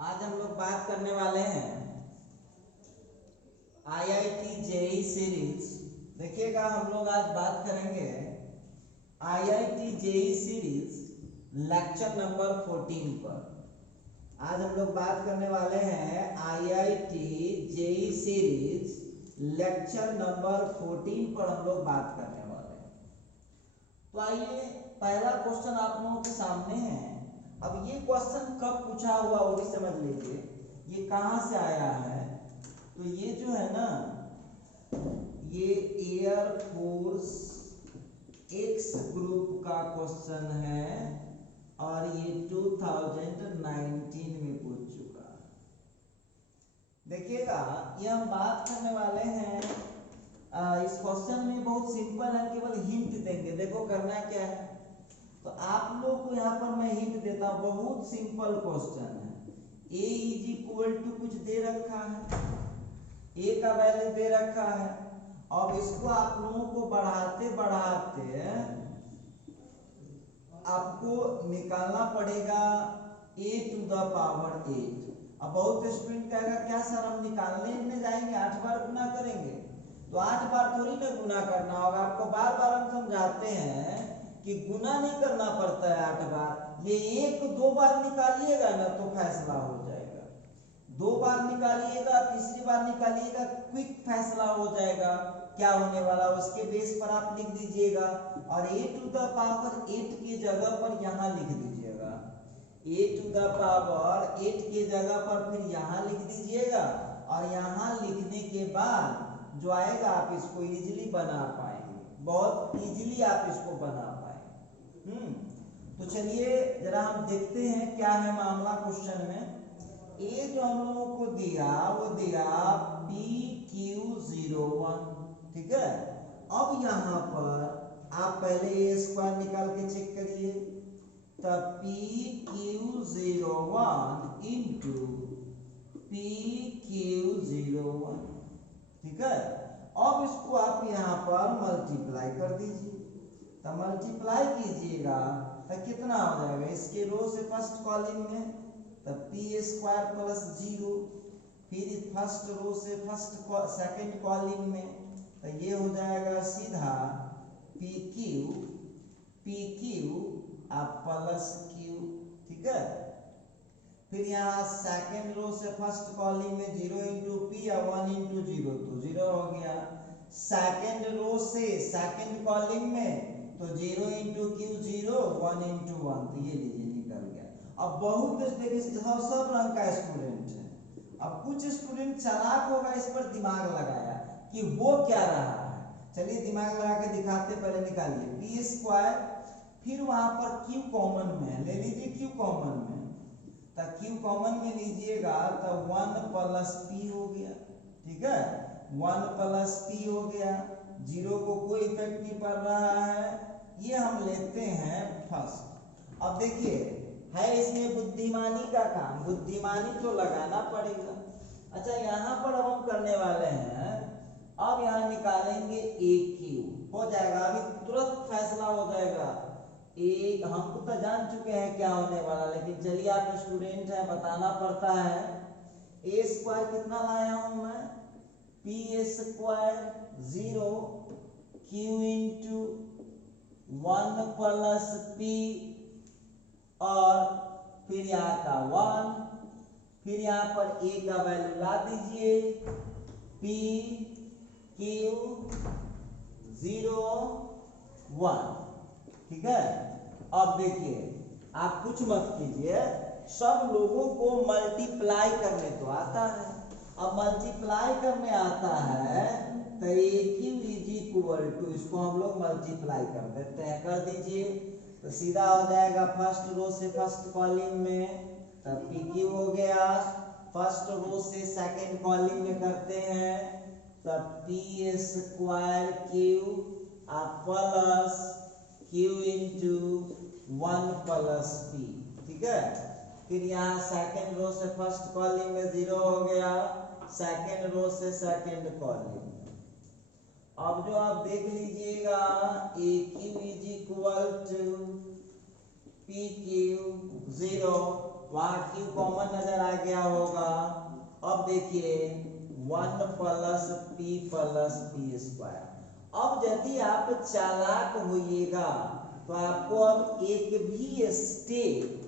आज हम लोग बात करने वाले हैं आईआईटी जेई सीरीज। देखिएगा, हम लोग आज बात करेंगे IIT JEE series lecture number 14 पर। आज हम लोग बात करने वाले हैं IIT JEE series lecture number 14 पर हम लोग बात करने वाले हैं। तो आइए, पहला क्वेश्चन आप लोगों के सामने है। अब ये क्वेश्चन कब पूछा हुआ वो भी समझ लीजिए, ये कहाँ से आया है। तो ये जो है ना, ये एयरफोर्स एक्स ग्रुप का क्वेश्चन है और ये 2019 में पूछ चुका। देखिएगा, ये हम बात करने वाले हैं इस क्वेश्चन में बहुत सिंपल है, केवल हिंट देंगे। देखो करना क्या है, तो आप लोग को यहाँ पर मैं हिंट देता हूँ। बहुत सिंपल क्वेश्चन है। a इज इक्वल टू कुछ दे रखा है, a का वैल्यू दे रखा है। अब इसको आप लोगों को बढ़ाते बढ़ाते आपको निकालना पड़ेगा a टू द पावर 8। अब बहुत स्टूडेंट कहेगा क्या सर हम निकालने में जाएंगे 8 बार गुना करेंगे, तो 8 बार थोड़ी ना गुना करना होगा। आपको बार बार हम समझाते हैं कि गुना नहीं करना पड़ता है 8 बार। ये एक दो बार निकालिएगा ना तो फैसला हो जाएगा, 2 बार निकालिएगा, तीसरी बार निकालिएगा, क्विक फैसला हो जाएगा क्या होने वाला, उसके बेस पर आप लिख दीजिएगा। और a टू द पावर 8 की जगह पर यहाँ लिख दीजिएगा, a टू द पावर 8 की जगह पर फिर यहाँ लिख दीजिएगा। और यहाँ लिखने के बाद जो आएगा आप इसको इजीली बना पाएंगे, बहुत इजीली आप इसको बना पाएंगे। तो चलिए जरा हम देखते हैं क्या है मामला क्वेश्चन में। ए जो हम लोगों को दिया वो दिया PQ01, ठीक है। अब यहाँ पर आप पहले ए स्क्वायर निकाल के चेक करिए, तब PQ01 इंटू PQ01, ठीक है। अब इसको आप यहाँ पर मल्टीप्लाई कर दीजिए, तो मल्टीप्लाई कीजिएगा तो कितना हो जाएगा, इसके रो से फर्स्ट कॉलम में तो पी स्क्वायर प्लस 0, फिर फर्स्ट रो से सेकंड कॉलम में तो ये हो जाएगा सीधा पी क्यू आप प्लस क्यू, ठीक है। फिर यहाँ सेकंड रो से फर्स्ट कॉलम में 0 इंटू पी या 1 इंटू 0 तो 0 हो गया। सेकंड रो से सेकंड कॉलम में तो 0 इंटू क्यू 0, 1 इंटू 1 तो ये लीजिए निकल गया। अब बहुत देखिए सब रंग का स्टूडेंट है। अब कुछ स्टूडेंट चालाक होगा, इस पर दिमाग लगाया कि वो क्या रहा है। चलिए दिमाग लगा के दिखाते, पहले निकालिए पी स्क्वायर, फिर वहां पर क्यू कॉमन में है, ले लीजिए क्यू कॉमन में, तो क्यू कॉमन में लीजिएगा तो 1 प्लस पी हो गया, ठीक है। 1 प्लस पी हो गया, 0 को कोई इफेक्ट नहीं पड़ रहा है, ये हम लेते हैं फर्स्ट। अब देखिए है इसमें बुद्धिमानी का काम, बुद्धिमानी तो लगाना पड़ेगा। अच्छा यहाँ पर अब हम करने वाले हैं, अब यहाँ निकालेंगे ए क्यू, हो जाएगा अभी तुरंत फैसला हो जाएगा। एक हमको तो जान चुके हैं क्या होने वाला, लेकिन चलिए आप स्टूडेंट हैं बताना पड़ता है। ए स्क्वायर कितना लाया हूं मैं, P square 0 Q into 1 plus P और फिर यहाँ का 1, फिर यहाँ पर ए का वैल्यू ला दीजिए पी क्यू 0 1, ठीक है। अब देखिए आप कुछ मत कीजिए, सब लोगों को मल्टीप्लाई करने तो आता है। अब मल्टीप्लाई करने आता है तो ए क्यू इज इक्वल टू, इसको हम लोग मल्टीप्लाई कर देते हैं, कर दीजिए तो सीधा हो जाएगा फर्स्ट रो से फर्स्ट कॉलम में तब पी क्यू हो गया, फर्स्ट रो से सेकंड कॉलम में करते हैं तब पी स्क्वायर क्यू आप plus Q into 1 plus P, ठीक है। फिर यहाँ सेकंड रो से फर्स्ट कॉलम में 0 हो गया, सेकंड रो से सेकंड कॉलम। अब जो आप देख लीजिएगा A Q is equal to P Q 0 वहां क्यू कॉमन नजर आ गया होगा। अब देखिए 1 प्लस पी स्क्वायर। अब यदि आप चालाक होइएगा तो आपको अब एक भी स्टेप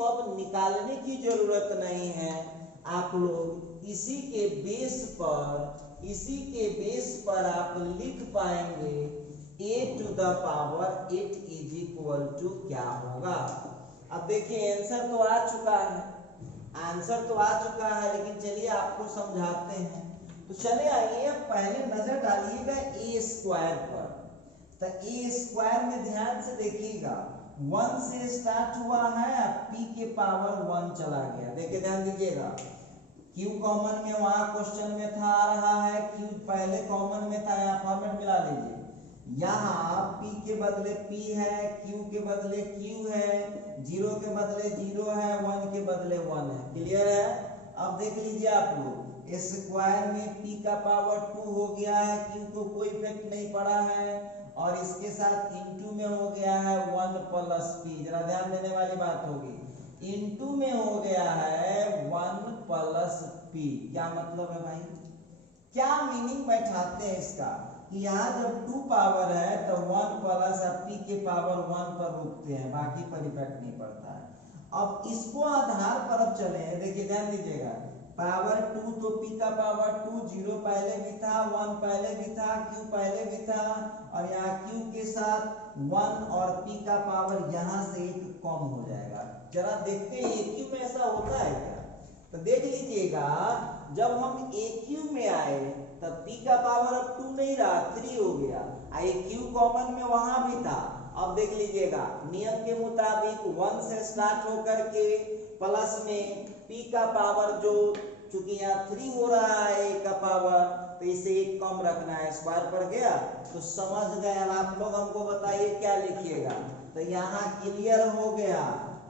अब निकालने की जरूरत नहीं है। आप लोग इसी के बेस पर आप लिख पाएंगे a to the power 8 is equal to क्या होगा। अब देखिए आंसर तो आ चुका है, लेकिन चलिए आपको समझाते हैं। तो चले आइए पहले नजर डालिएगा ए स्क्वायर पर। तो ए स्क्वायर में ध्यान से देखिएगा 1 से स्टार्ट हुआ है, p के पावर 1 चला गया। देखिए ध्यान दीजिएगा, q कॉमन में वहां क्वेश्चन में था आ रहा है, q पहले कॉमन में था, यहाँ फॉर्मेट मिला लीजिए। यहाँ p के बदले p है, q के बदले q है, 0 के बदले 0 है, 1 के बदले 1 है। क्लियर है? अब देख लीजिए आप लोग स्क्वायर में p का पावर 2 हो गया है, q को कोई इफेक्ट नहीं पड़ा है, और इसके साथ इनटू में हो गया है 1 प्लस p। जरा ध्यान देने वाली बात होगी, इनटू में हो गया है 1 प्लस p। क्या मतलब है भाई, क्या मीनिंग बैठाते हैं इसका कि यहाँ जब 2 पावर है तो 1 प्लस p के पावर 1 पर रुकते हैं, बाकी पर इफेक्ट नहीं पड़ता है। अब इसको आधार पर अब चले, देखिए ध्यान दीजिएगा, पावर 2 तो p का पावर 2, 0 पहले भी था, 1 पहले भी था, q पहले भी था, और यहाँ q के साथ 1 और p का पावर यहाँ से एक कम हो जाएगा। जरा देखते हैं AQ में ऐसा होता है क्या। तो देख लीजिएगा, जब हम AQ में आए तब p का पावर अब 2 नहीं रहा, 3 हो गया, AQ कॉमन में वहां भी था। अब देख लीजिएगा नियम के मुताबिक 1 से स्टार्ट होकर के प्लस में p का पावर जो चूंकि यहाँ 3 हो रहा है a का पावर, तो इसे एक कम रखना है, स्क्वायर पर गया तो समझ गए। अब आप लोग हमको बताइए क्या लिखिएगा। तो यहाँ क्लियर हो गया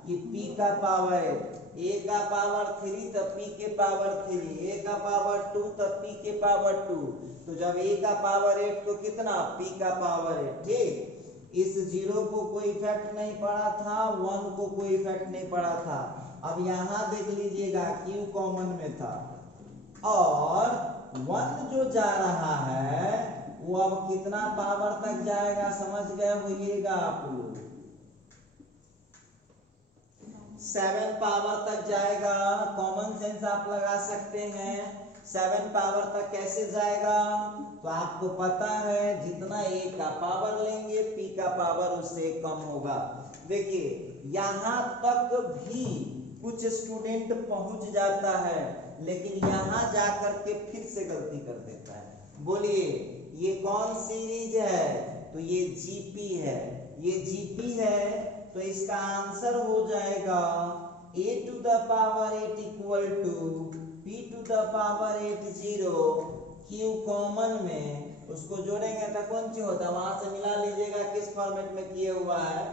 कि p का पावर a का पावर 3 तो p के पावर 3, a का पावर 2 तो p के पावर 2। तो जब a का पावर 8 तो कितना, p का पावर 8। ठीक, इस 0 को कोई इफेक्ट नहीं पड़ा था, 1 को कोई इफेक्ट नहीं पड़ा था। अब यहाँ देख लीजिएगा q कॉमन में था, और 1 जो जा रहा है वो अब कितना पावर तक जाएगा समझ गए होइएगा आप लोग, 7 पावर तक जाएगा। कॉमन सेंस आप लगा सकते हैं, 7 पावर तक कैसे जाएगा। तो आपको पता है जितना a का पावर लेंगे p का पावर उससे कम होगा। देखिए यहाँ तक भी कुछ स्टूडेंट पहुंच जाता है, लेकिन यहाँ जाकर के फिर से गलती कर देता है। बोलिए ये कौन सीरीज है, तो ये जीपी है, ये जीपी है, तो इसका आंसर हो जाएगा a to the power 8 equal to p to the power 8 0। q common में उसको जोड़ेंगे तो कौन सी होता है, वहां से मिला लीजिएगा किस फॉर्मेट में किए हुआ है,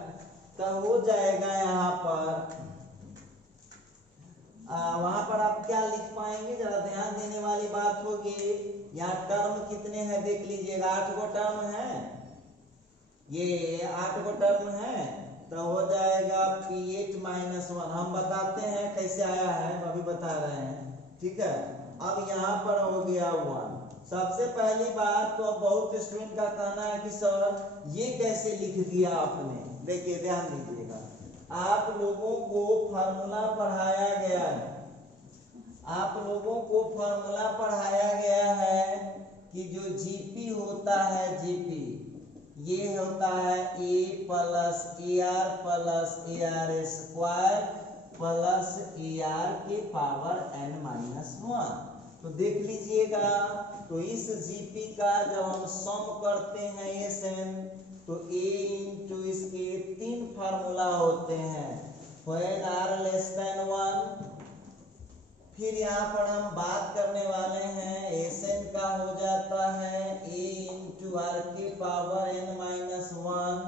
तो हो जाएगा यहाँ पर वहां पर आप क्या लिख पाएंगे, जरा ध्यान देने वाली बात होगी। यहाँ टर्म कितने हैं देख लीजिएगा, 8 गो टर्म है, ये 8 गो टर्म है, तो हो जाएगा p8 माइनस 1। हम बताते हैं कैसे आया है, अभी बता रहे हैं, ठीक है। अब यहाँ पर हो गया 1। सबसे पहली बात तो बहुत स्टूडेंट का कहना है कि सर ये कैसे लिख दिया आपने। देखिए ध्यान दीजिएगा, आप लोगों को फार्मूला पढ़ाया गया है, आप लोगों को फार्मूला पढ़ाया गया है कि जो जीपी होता है, जीपी ये होता है a plus AR plus AR square plus AR के पावर n माइनस 1। तो देख लीजिएगा, तो इस जीपी का जब हम सम करते हैं SN, तो a इंटू इसके 3 फार्मूला होते हैं, when r लेस देन 1। फिर यहाँ पर हम बात करने वाले हैं SN का हो जाता है a इंटू आर के power n minus 1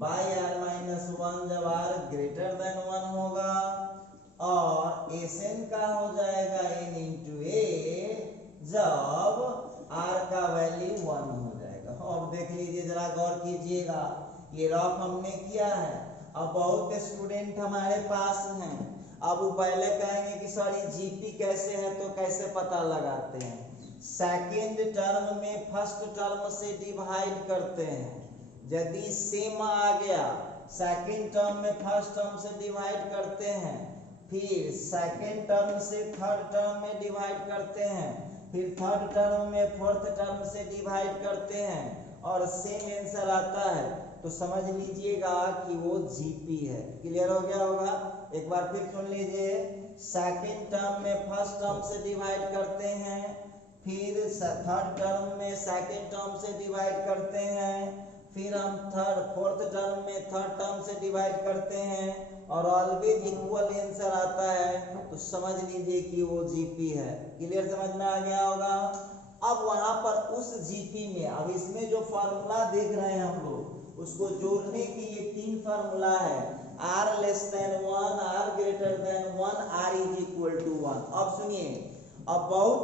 by r minus 1 जब r ग्रेटर देन 1 होगा, और SN का हो जाएगा n इंटू a जब r का वैल्यू 1 हो जाएगा। अब देख लीजिए, जरा गौर कीजिएगा, ये रफ हमने किया है। अब बहुत स्टूडेंट हमारे पास हैं, अब वो पहले कहेंगे कि सर ये जीपी कैसे है, तो कैसे पता लगाते हैं? सेकेंड टर्म में फर्स्ट टर्म से डिवाइड करते हैं, यदि सेम आ गया सेकेंड टर्म में फर्स्ट टर्म से डिवाइड करते हैं, फिर सेकेंड टर्म से थर्ड टर्म में डिवाइड करते हैं, फिर थर्ड टर्म में फोर्थ टर्म से डिवाइड करते हैं और सेम आंसर आता है, तो समझ लीजिएगा कि वो जीपी है। क्लियर हो गया होगा? एक बार फिर सुन लीजिए, सेकेंड टर्म में फर्स्ट टर्म से डिवाइड करते हैं, फिर थर्ड टर्म में सेकेंड टर्म से डिवाइड करते हैं, फिर हम फोर्थ टर्म में थर्ड टर्म से डिवाइड करते हैं और ऑलवेज इक्वल आंसर आता है, तो समझ लीजिए कि वो जीपी है। क्लियर समझ में आ गया होगा? अब वहां पर उस जीपी में, अब इसमें जो फॉर्मूला देख रहे हैं हम लोग, उसको जोड़ने की ये 3 फॉर्मूला है, r less than 1, r greater than 1, r is equal to 1। अब सुनिए, अब बहुत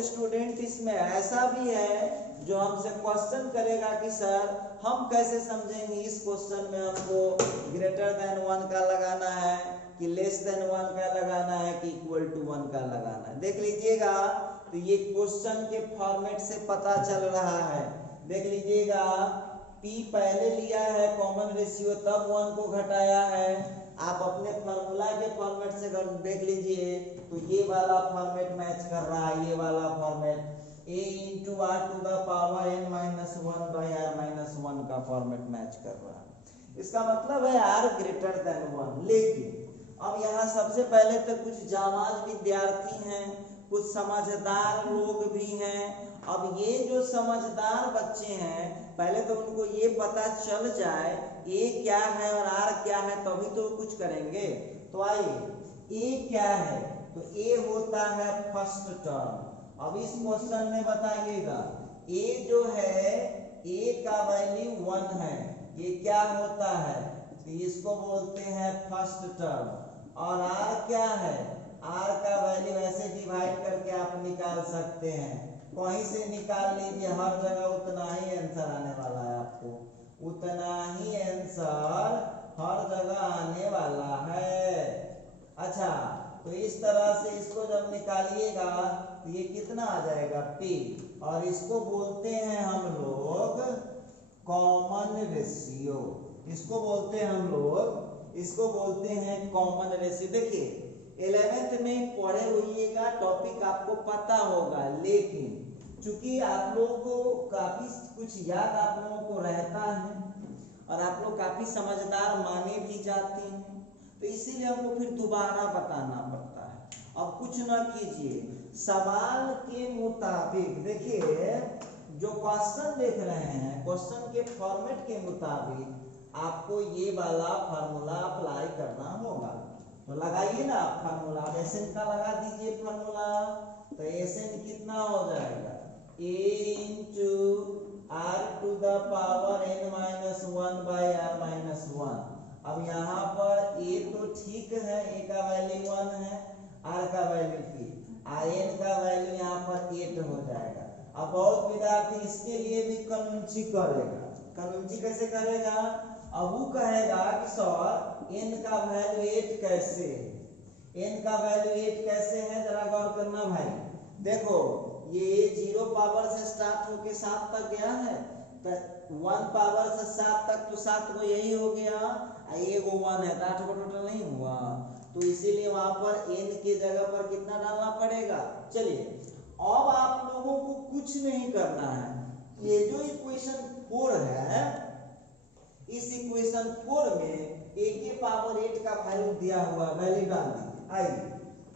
स्टूडेंट इसमें ऐसा भी है जो हमसे क्वेश्चन करेगा कि सर हम कैसे समझेंगे इस क्वेश्चन में हमको ग्रेटर देन 1 का लगाना है कि लेस देन 1 का लगाना है कि इक्वल टू 1 का लगाना है। देख लीजिएगा, तो ये क्वेश्चन के फॉर्मेट से पता चल रहा है। देख लीजिएगा, P पहले लिया है कॉमन रेशियो, तब 1 को घटाया है। आप अपने फॉर्मूला के फॉर्मेट से देख लीजिए, तो ये वाला फॉर्मेट मैच कर रहा है, ये वाला format a into r to the power n minus 1 by r minus 1 का फॉर्मेट मैच कर रहा है। इसका मतलब है r ग्रेटर देन 1। लेकिन अब यहाँ सबसे पहले तो कुछ जाबाज विद्यार्थी हैं, कुछ समझदार लोग भी हैं। अब ये जो समझदार बच्चे हैं, पहले तो उनको ये पता चल जाए a क्या है और r क्या है, तभी तो कुछ करेंगे। तो आइए, a क्या है, तो a होता है फर्स्ट टर्म। अब इस क्वेश्चन में बताइएगा, a जो है, a का वैल्यू 1 है, ये क्या होता है, तो इसको बोलते हैं फर्स्ट टर्म। और r क्या है, r का वैल्यू ऐसे डिवाइड करके आप निकाल सकते हैं, कहीं से निकाल लीजिए, हर जगह उतना ही आंसर आने वाला है, आपको उतना ही आंसर हर जगह आने वाला है। अच्छा, तो इस तरह से इसको जब निकालिएगा तो ये कितना आ जाएगा P, और इसको बोलते हैं हम लोग कॉमन रेशियो। इसको बोलते हैं हम लोग, इसको बोलते हैं कॉमन रेशियो। देखिए 11th में पढ़े होइएगा, टॉपिक आपको पता होगा, लेकिन चूंकि आप लोगों को काफी कुछ याद आप लोगों को रहता है और आप लोग काफी समझदार माने भी जाते हैं, तो इसीलिए हमको फिर दोबारा बताना पड़ता है। अब कुछ ना कीजिए, सवाल के मुताबिक देखिए, जो क्वेश्चन देख रहे हैं, क्वेश्चन के फॉर्मेट के मुताबिक आपको ये वाला फार्मूला अप्लाई करना होगा। तो लगाइए ना आप फार्मूला, एसएन का लगा दीजिए फार्मूला, तो एसएन कितना हो जाएगा, a into r to the power n minus 1 by r minus 1। अब यहाँ पर a तो ठीक है, a का वैल्यू 1 है, r का वैल्यू 3, n का वैल्यू यहाँ पर 8 हो जाएगा। अब बहुत विद्यार्थी इसके लिए भी कनुंची करेगा। कनुंची कैसे करेगा, अब वो कहेगा कि सर n का वैल्यू 8 कैसे है, n का वैल्यू 8 कैसे है, जरा गौर करना भाई। देखो ये 0 पावर से स्टार्ट होके 7 तक गया है, तो 1 पावर से 7 तक, तो 7 को यही हो गया, ये को 1 है, 8 को टोटल नहीं हुआ, तो इसीलिए वहां पर n के जगह पर कितना डालना पड़ेगा। चलिए, अब आप लोगों को कुछ नहीं करना है, ये जो इक्वेशन 4 है, इस इक्वेशन 4 में a के पावर 8 का वैल्यू दिया हुआ है, वैल्यू डाल दीजिए। आइए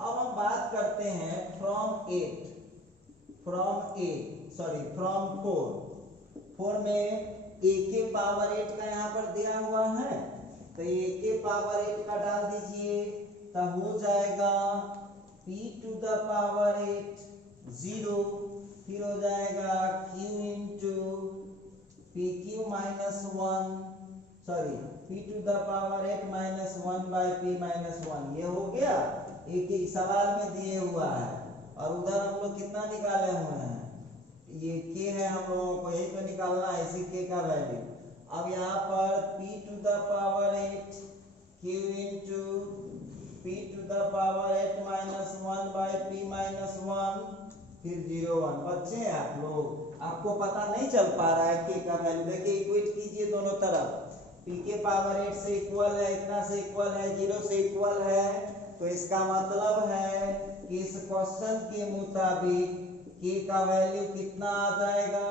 अब हम बात करते हैं फ्रॉम 4 में a के पावर 8 का यहाँ पर दिया हुआ है, तो a के पावर 8 का डाल दीजिए, तब हो जाएगा p टू द पावर 8 0, फिर हो जाएगा q into pq minus 1, sorry p to the power 8 minus 1 by p minus 1। ये हो गया, एक ही सवाल में दिए हुआ है, और उधर हम लोग कितना निकाले हुए हैं, ये के है, हम लोगों को यही तो निकालना है, इसी के का वैल्यू। अब यहाँ पर p to the power 8 q into p to the power 8 minus 1 by p minus 1 फिर 0 1। बच्चे आप लोग, आपको पता नहीं चल पा रहा है के का वैल्यू? देखिए इक्वेट कीजिए दोनों तरफ, p के पावर 8 से इक्वल है, इतना से इक्वल है, 0 से इक्वल है, तो इसका मतलब है कि इस क्वेश्चन के मुताबिक के का वैल्यू कितना आ जाएगा?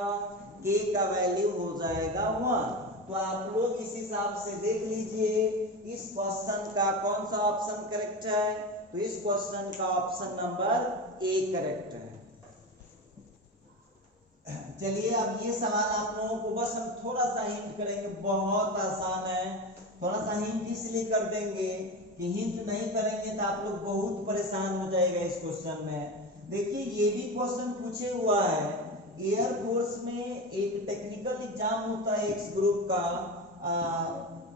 के का वैल्यू हो जाएगा 1। तो आप लोग इस हिसाब से देख लीजिए इस क्वेश्चन का कौन सा ऑप्शन करेक्ट है। तो इस क्वेश्चन का ऑप्शन नंबर ए करेक्ट है। चलिए अब ये सवाल आप लोगों को बस हम थोड़ा सा हिंट करेंगे, बहुत आसान है। थोड़ा सा हिंट इसलिए कर देंगे कि हिंट नहीं करेंगे तो आप लोग बहुत परेशान हो जाएगा इस क्वेश्चन में। देखिए ये भी क्वेश्चन पूछे हुआ है, एयरफोर्स में एक टेक्निकल एग्जाम होता है एक्स ग्रुप का,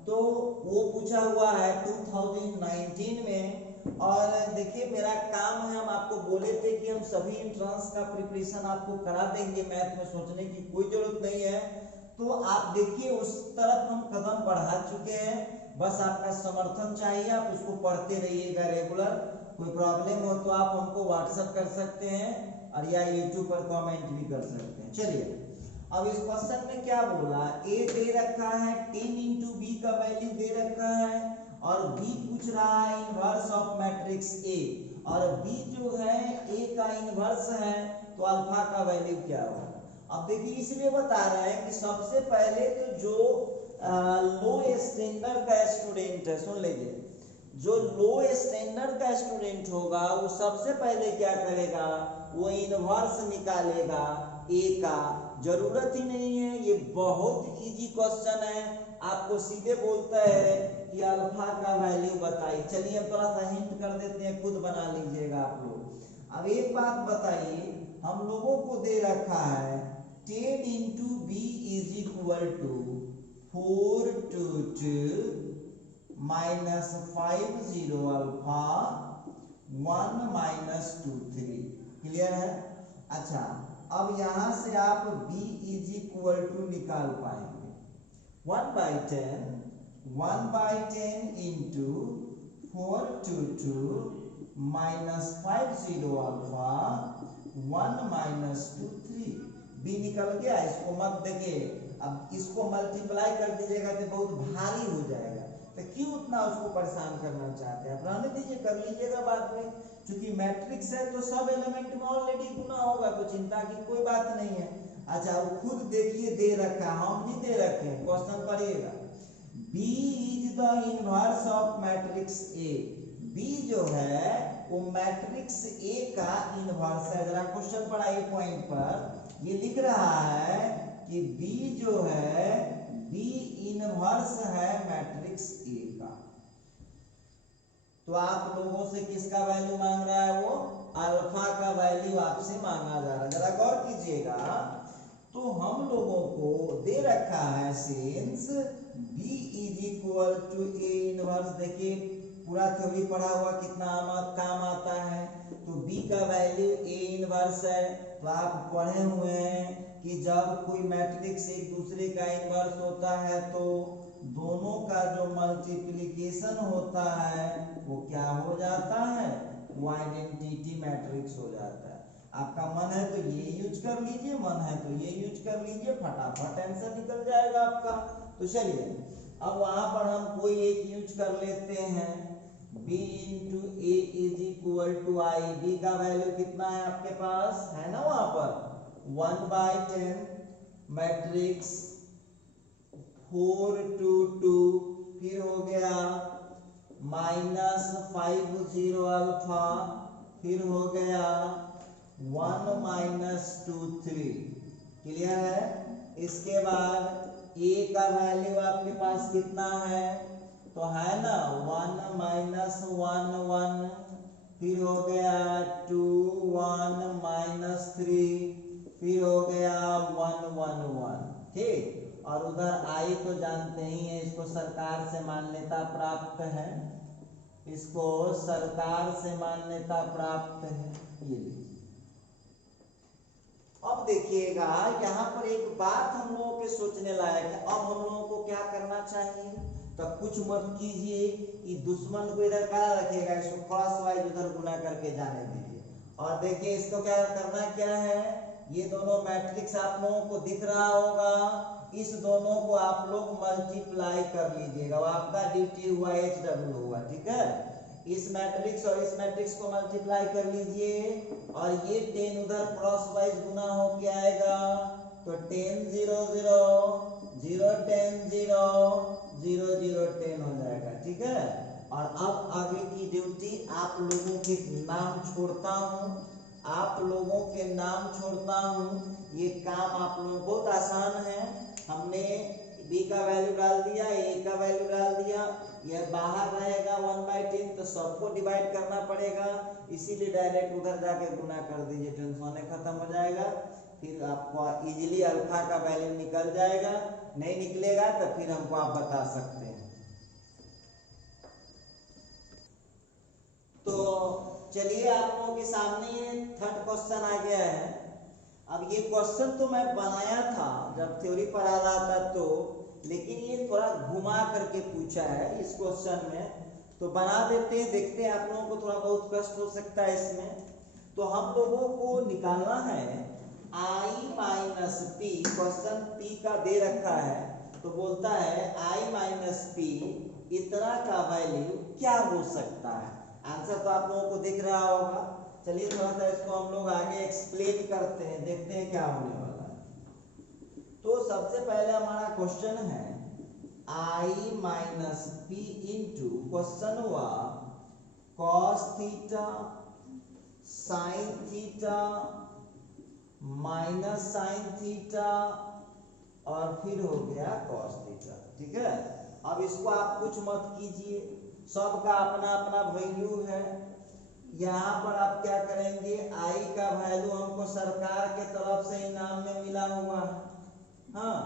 तो वो पूछा हुआ है 2019 में। और देखिए मेरा काम है, हम आपको बोले थे कि हम सभी एंट्रेंस का प्रिपरेशन आपको करा देंगे, मैथ में सोचने की कोई जरूरत नहीं है। तो आप देखिए उस तरफ हम कदम बढ़ा चुके हैं, बस आपका समर्थन चाहिए, आप उसको पढ़ते रहिएगा रेगुलर। कोई प्रॉब्लम हो तो आप हमको व्हाट्सएप कर सकते हैं और या यूट्यूब पर कमेंट भी कर सकते हैं। चलिए अब इस क्वेश्चन में क्या बोला, ए दे रखा है 10 इंटू बी का वैल्यू दे रखा है और बी पूछ रहा है इनवर्स ऑफ मैट्रिक्स ए, और बी जो है ए का इनवर्स है, तो अल्फा का वैल्यू क्या होगा। अब देखिए इसलिए बता रहे हैं कि सबसे पहले तो जो लो स्टैंडर्ड का स्टूडेंट है, सुन लीजिए, जो लो स्टैंडर्ड का स्टूडेंट होगा वो सबसे पहले क्या करेगा, वो इनवर्स निकालेगा ए का। जरूरत ही नहीं है, ये बहुत इजी क्वेश्चन है, आपको सीधे बोलता है कि अल्फा का वैल्यू बताइए। चलिए अब थोड़ा सा हिंट कर देते हैं, खुद बना लीजिएगा आप लोग। अब एक बात बताइए, हम लोगों को दे रखा है 10 into B is equal to 4 2 2 minus 5 0 alpha 1 minus 2 3। Clear है? अच्छा अब यहां से आप b इज इक्वल टू निकाल पाएंगे 1 by 10 into 4 2 2 minus 5 0 alpha 1 minus 2 3। b निकल गया, इसको मत देखिए, अब इसको मल्टीप्लाई कर दीजिएगा तो बहुत भारी हो जाएगा, तो क्यों उतना उसको परेशान करना चाहते हैं? रहने दीजिए, कर लीजिएगा बाद में, क्योंकि मैट्रिक्स है तो सब एलिमेंट में ऑलरेडी गुना होगा, तो चिंता की कोई बात नहीं है। अच्छा वो खुद देखिए दे रखा, हम नहीं दे रखे, क्वेश्चन पढ़िएगा, b is the inverse of matrix A. b जो है वो मैट्रिक्स ए का इनवर्स है। जरा क्वेश्चन पढ़ाइए पॉइंट पर, ये लिख रहा है कि b जो है b इनवर्स है मैट्रिक्स ए का। तो आप लोगों से किसका वैल्यू मांग रहा है? वो अल्फा का वैल्यू आपसे मांगा जा रहा है। जरा गौर कीजिएगा, तो हम लोगों को दे रखा है since b is equal to A inverse. देखिए पूरा थ्योरी पढ़ा हुआ कितना काम आता है। तो b का वैल्यू a इनवर्स है, तो आप पढ़े हुए हैं कि जब कोई मैट्रिक्स एक दूसरे का इनवर्स होता है तो दोनों का जो मल्टीप्लिकेशन होता है वो क्या हो जाता है, वो आइडेंटिटी मैट्रिक्स हो जाता है। आपका मन है तो ये यूज कर लीजिए, मन है तो ये यूज कर लीजिए, फटाफट आंसर निकल जाएगा आपका। तो चलिए अब वहां पर हम कोई एक यूज कर लेते हैं, b into A is equal to I. b का वैल्यू कितना है आपके पास, है ना वहां पर 1 बाई 10 मैट्रिक्स 4 2 2, फिर हो गया माइनस 5 0 अल्फा, फिर हो गया 1 माइनस 2 3। क्लियर है? इसके बाद a का वैल्यू आपके पास कितना है, तो है ना 1 माइनस 1 1, फिर हो गया 2 1 माइनस 3, फिर हो गया 1 1 1। ठीक, और उधर आई तो जानते ही हैं, इसको सरकार से मान्यता प्राप्त है, इसको सरकार से मान्यता प्राप्त है। ये अब देखिएगा यहाँ पर एक बात हम लोगों के सोचने लायक है। अब हम लोगों को क्या करना चाहिए, तो कुछ मत कीजिए, ये दुश्मन को इधर कहाँ रखिएगा, इसको क्रॉस वाइज उधर गुना करके जाने दीजिए। और देखिए इसको क्या करना क्या है, ये दोनों मैट्रिक्स आप लोगों को दिख रहा होगा, इस दोनों को आप लोग मल्टीप्लाई कर लीजिएगा, आपका ड्यूटी हुआ HW हुआ, ठीक है। इस मैट्रिक्स और इस मैट्रिक्स को मल्टीप्लाई कर लीजिए और ये 10 उधर क्रॉस वाइज गुना हो के आएगा, तो 10 0 0 0 10 0 0 0 10 हो जाएगा, ठीक है। और अब आगे की ड्यूटी आप लोगों के नाम छोड़ता हूँ, आप लोगों के नाम छोड़ता हूँ। ये काम आप लोगों को बहुत आसान है, हमने b का वैल्यू डाल दिया, a का वैल्यू डाल दिया, यह बाहर रहेगा 1/10, तो सबको डिवाइड करना पड़ेगा, इसीलिए डायरेक्ट उधर जाके गुना कर दीजिए, टेंशन खत्म हो जाएगा। फिर आपको इजीली अल्फा का वैल्यू निकल जाएगा, नहीं निकलेगा तो फिर हमको आप बता सकते हैं। तो चलिए आप लोगों के सामने थर्ड क्वेश्चन आ गया है। अब ये क्वेश्चन तो मैं बनाया था जब थ्योरी पढ़ा रहा था तो, लेकिन ये थोड़ा घुमा करके पूछा है इस क्वेश्चन में, तो बना देते हैं, देखते हैं आप लोगों को थोड़ा बहुत कष्ट हो सकता है इसमें। तो हम लोगों को निकालना है i minus P, question p का दे रखा है, तो बोलता है i माइनस पी इतना का वैल्यू क्या हो सकता है। आंसर तो आप लोगों को दिख रहा होगा, चलिए थोड़ा सा इसको हम लोग आगे एक्सप्लेन करते हैं, देखते हैं क्या होने वाला है। तो सबसे पहले हमारा क्वेश्चन है i minus P into, question हुआ cos theta sine theta minus sine theta और फिर हो गया cos थीटा, ठीक है। अब इसको आप कुछ मत कीजिए, सबका अपना अपना वैल्यू है। यहाँ पर आप क्या करेंगे, आई का वैल्यू हमको सरकार के तरफ से इनाम में मिला हुआ है, हाँ।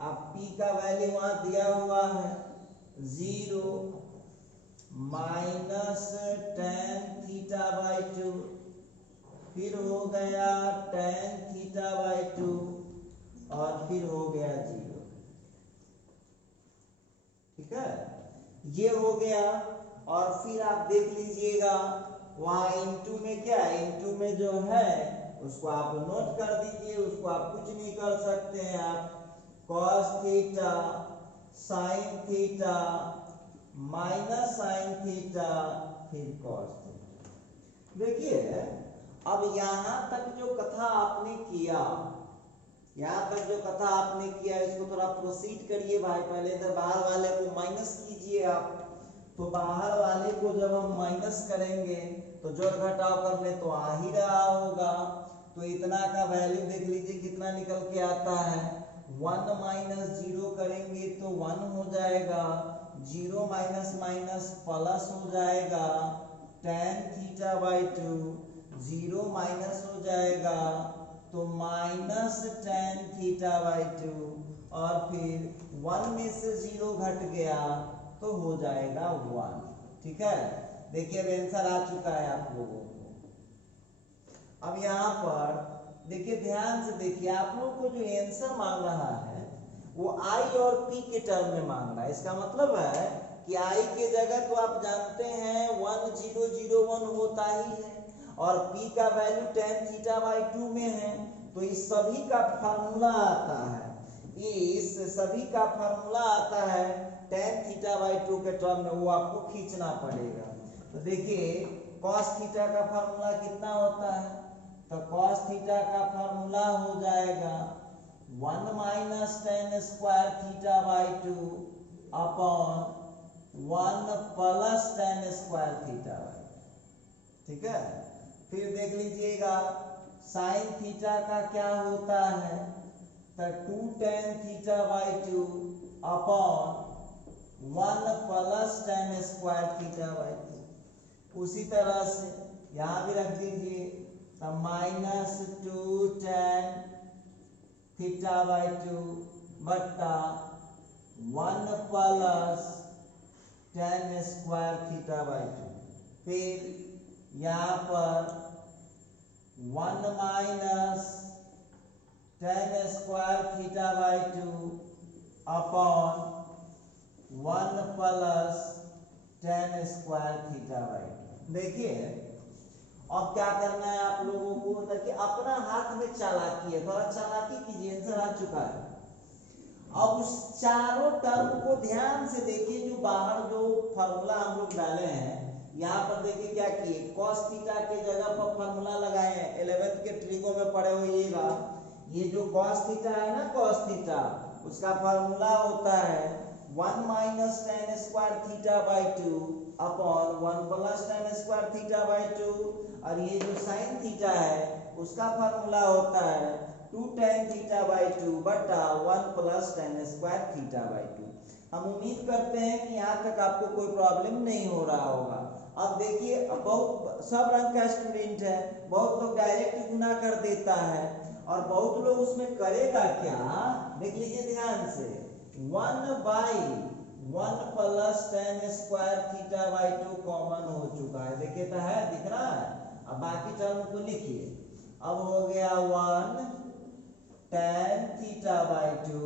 अब पी का वैल्यू वहां दिया हुआ है 0 माइनस tan थीटा बाई 2, फिर हो गया tan थीटा बाई 2 और फिर हो गया 0, ठीक है। ये हो गया और फिर आप देख लीजिएगा वहां इनटू में क्या, इनटू में जो है उसको आप नोट कर दीजिए, उसको आप कुछ नहीं कर सकते हैं आप, cos theta sine theta minus sine theta फिर cos थीटा। देखिए अब यहां तक जो कथा आपने किया, यहाँ तक जो कथा आपने किया इसको थोड़ा प्रोसीड करिए भाई। पहले इधर बाहर वाले को माइनस कीजिए आप, तो बाहर वाले को जब हम माइनस करेंगे तो जोड़ घटाव करने तो आ ही रहा होगा, तो इतना का वैल्यू देख लीजिए कितना निकल के आता है, 1 माइनस 0 करेंगे तो 1 हो जाएगा, 0 माइनस माइनस प्लस हो जाएगा, tan थीटा बाई 2 0 माइनस हो जाएगा तो माइनस tan थीटा बाई 2 और फिर 1 में से 0 घट गया तो हो जाएगा 1, ठीक है। देखिए अब आंसर आ चुका है आप लोगों को। अब यहाँ पर देखिए ध्यान से देखिए, आप लोगों को जो आंसर मांग रहा है वो i और p के टर्म में मांग रहा है। इसका मतलब है कि i के जगह तो आप जानते हैं 1 0 0 1 होता ही है और p का वैल्यू tan थीटा बाई 2 में है, तो इस सभी का फार्मूला आता है, इस सभी का फार्मूला आता है tan थीटा बाई 2 के टर्म में, वो आपको खींचना पड़ेगा। तो देखिए cos थीटा का फार्मूला कितना होता है, तो cos थीटा का फार्मूला हो जाएगा 1 minus tan square theta by 2 upon 1 plus tan square theta by, ठीक है। फिर देख लीजिएगा साइन थीटा का क्या होता है, तो 2 tan theta by 2 upon 1 plus tan square theta by 2। उसी तरह से यहाँ भी रख दीजिए, तो माइनस 2 tan थीटा बाई 2 बट्टा 1 plus tan square theta by 2। फिर यहाँ पर 1 minus tan square theta by 2 upon 1 plus tan square theta by 2। देखिए अब क्या करना है आप लोगों को, देखिए अपना हाथ में चालाकी है, थोड़ा चालाकी कीजिए, आंसर आ चुका है। अब उस चारों टर्म को ध्यान से देखिए, जो बाहर जो फॉर्मूला हम लोग डाले हैं, यहाँ पर देखिए क्या किए, cos थीटा के जगह पर फॉर्मूला लगाए हैं, 11th के ट्रिगो में पढ़े होइएगा। ये जो cos थीटा है ना, cos थीटा, उसका फॉर्मूला होता है 1 minus tan square theta by 2 upon 1 plus tan square theta by 2, और ये जो sin थीटा है उसका फॉर्मूला होता है 2 tan थीटा बाई 2 बटा 1 plus tan square theta by 2। हम उम्मीद करते हैं कि यहाँ तक आपको कोई प्रॉब्लम नहीं हो रहा होगा। अब देखिए, बहुत सब रंग का स्टूडेंट है, बहुत लोग डायरेक्ट गुना कर देता है, और बहुत लोग उसमें करेगा क्या, देख लीजिए ध्यान से, 1 by 1 plus tan square theta by 2 common हो चुका है, देखिए तो है, दिख रहा है। अब बाकी टर्म को लिखिए, अब हो गया 1 tan theta by 2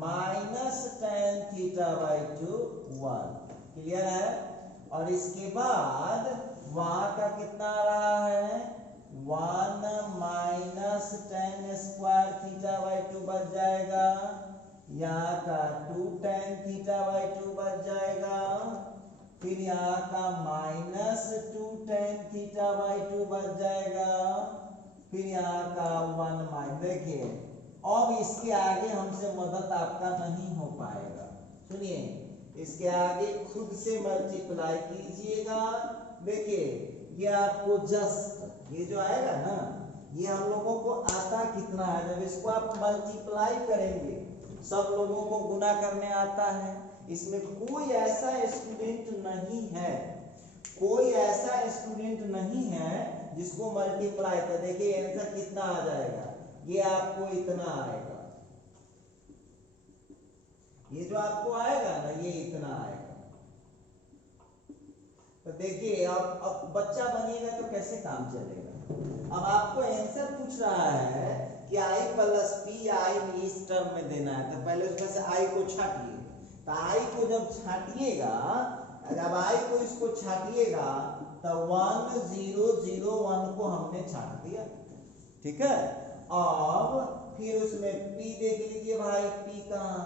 minus tan theta by 2 1, clear है। और इसके बाद वहां का कितना आ रहा है, 1 minus tan square theta by 2 बच जाएगा, यहाँ का 2 tan थीटा बाई 2 बच जाएगा, फिर यहाँ का माइनस 2 tan थीटा बाई 2 बच जाएगा, फिर यहाँ का 1 माइनस। देखिए अब इसके आगे हमसे मदद आपका नहीं हो पाएगा, सुनिए, इसके आगे खुद से मल्टीप्लाई कीजिएगा। देखिए ये आपको जस्ट ये जो आएगा ना, ये हम लोगों को आता कितना है, जब इसको आप मल्टीप्लाई करेंगे, सब लोगों को गुना करने आता है, इसमें कोई ऐसा स्टूडेंट नहीं है, कोई ऐसा स्टूडेंट नहीं है जिसको मल्टीप्लाई कर, देखिए आंसर कितना आ जाएगा, ये आपको इतना आएगा, ये जो आपको आएगा ना ये इतना आएगा। तो देखिए अब बच्चा बनिएगा तो कैसे काम चलेगा। अब आपको आंसर पूछ रहा है कि i प्लस पी आई इस टर्म में देना है, तो पहले उसमें से i को छाटिए। तो i को जब छाटिएगा, जब i को इसको छाटिएगा तो 1 0 0 1 को हमने छाट दिया, ठीक है। अब फिर उसमें p देख लीजिए भाई, p कहाँ,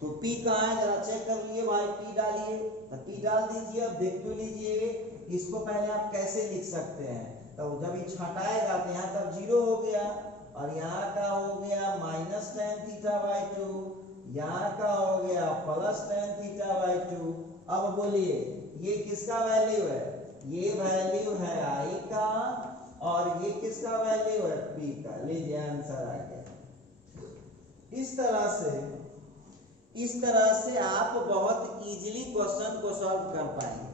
तो p कहाँ है जरा चेक कर लिए भाई, p डालिए, तो p डाल दीजिए। अब देख तो लीजिए इसको पहले आप कैसे लिख सकते हैं, तो जब ये छटाएगा तो यहाँ तक 0 हो गया, और यहाँ का हो गया माइनस tan थीटा बाई 2, यहाँ का हो गया प्लस tan थीटा बाई 2। अब बोलिए ये किसका वैल्यू है, ये वैल्यू है i का, और ये किसका वैल्यू है, p का। लीजिए आंसर आ गया। इस तरह से आप बहुत इजीली क्वेश्चन को सॉल्व कर पाएंगे।